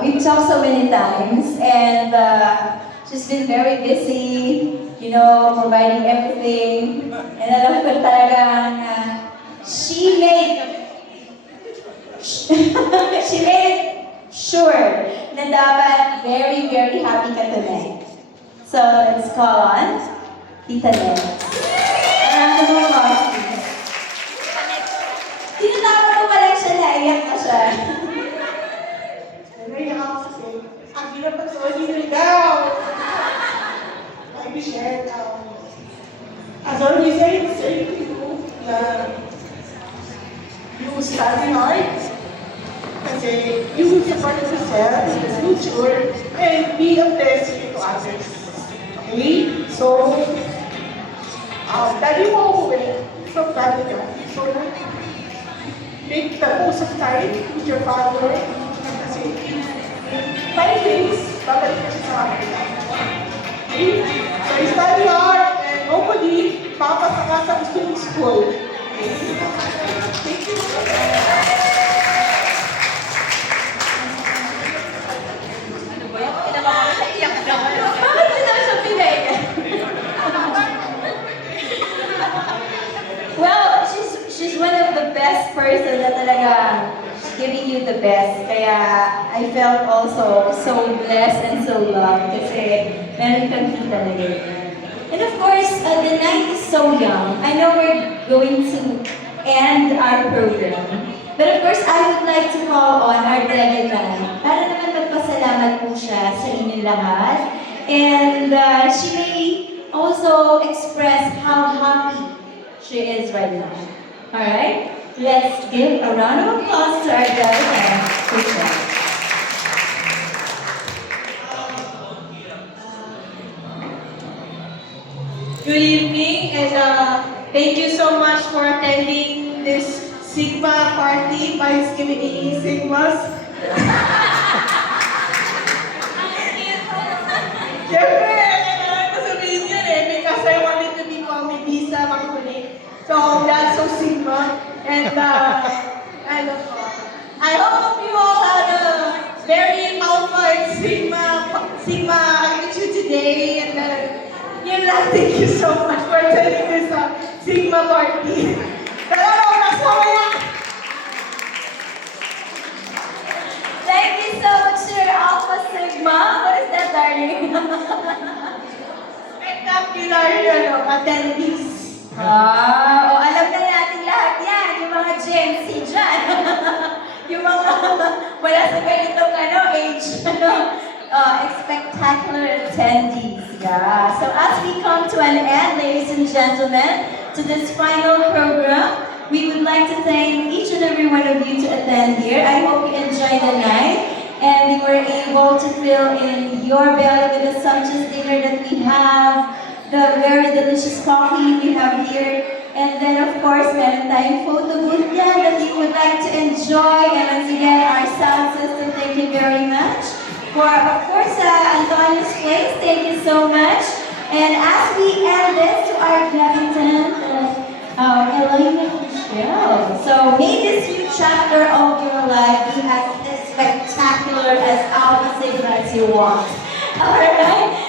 We've talked so many times, and she's been very busy, providing everything. And alam ko talaga na she made she made sure na dapat very, very happy ka tonight. So let's call on Tita Lex. Round of applause, please. Tinatawag ko pala siya, naiyak na siya. Naiyak ako kasi ang ginapag sa audio daw. Like we shared, as always, I say to you na you study hard kasi you will support yourself in the future and be a blessing to others. Okay? So, dali mo uuwi from Canada. So, make the most of time with your father kasi in 5 days, babalik ka siya sa Canada. Okay? So, study hard and hopefully, papasa ka sa gusto ng school. Okay? Thank you. Bakit sila siya pinaiyak? Well, she's one of the best person na talaga giving you the best. Kaya I felt also so blessed and so loved kasi meron kang tita na ganyan. And of course, the night is so young. I know we're going to end our program. But of course, I would like to call on our delegate para naman magpasalamat po siya sa inyong lahat. And she may also express how happy she is right now. Alright? Let's give a round of applause to our delegate. Good evening, and thank you so much for attending this Sigma party by Skibidi Sigmas. Siyempre, kailangan ko sabihin yun because I wanted to be comedy sa Makulit. So, that's so Sigma. And I hope you all had a very alpha Sigma attitude today. And thank you so much for attending this Sigma party. Thank you so much, Sir Alpha Sigma. What is that, darling? Spectacular, attendees. Alam na natin lahat yan. Yung mga Gen Z dyan. Yung mga wala sa ganitong age. Spectacular attendees. Yeah. So as we come to an end, ladies and gentlemen, to this final program, we would like to thank each and every one of you to attend here. I hope you enjoyed the night and you were able to fill in your belly with the sumptuous dinner that we have, the very delicious coffee we have here, and then of course, meron tayong photo booth yan that you would like to enjoy. And once again, our sound system, thank you very much. For, of course, Antonio's Place, thank you so much. And as we end this to our debutant, Elena Michelle. So may this new chapter of your life be as spectacular as Alpha Sigma as you want. Alright?